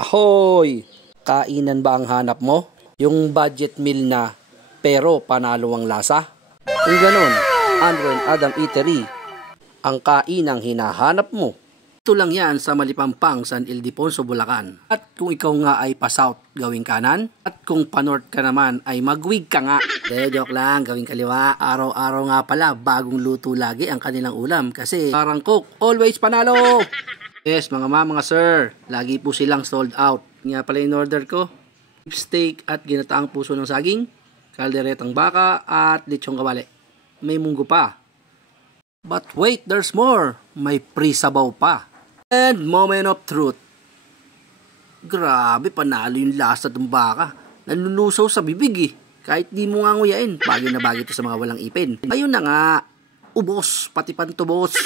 Ahoy! Kainan ba ang hanap mo? Yung budget meal na pero panalo ang lasa? Kung ganon, Andrew and Adam Eatery ang kainang hinahanap mo. Ito lang yan sa Malipampang, San Ildefonso, Bulacan. At kung ikaw nga ay pa-south, gawing kanan. At kung pa-north ka naman ay mag-wig ka nga. Joke lang, gawing kaliwa. Araw-araw nga pala, bagong luto lagi ang kanilang ulam. Kasi parang cook, always panalo! Yes, mga mga sir, lagi po silang sold out. Nga pala in order ko, beef steak at ginataang puso ng saging, kalderetang baka at lechong kawali. May munggo pa. But wait, there's more. May pre-sabaw pa. And moment of truth. Grabe, panalo yung lasa ng baka. Nanlulusaw sa bibig eh. Kahit di mo nga nguyain, bagay na bagay ito sa mga walang ipin. Ayun na nga, ubos, pati pantubos.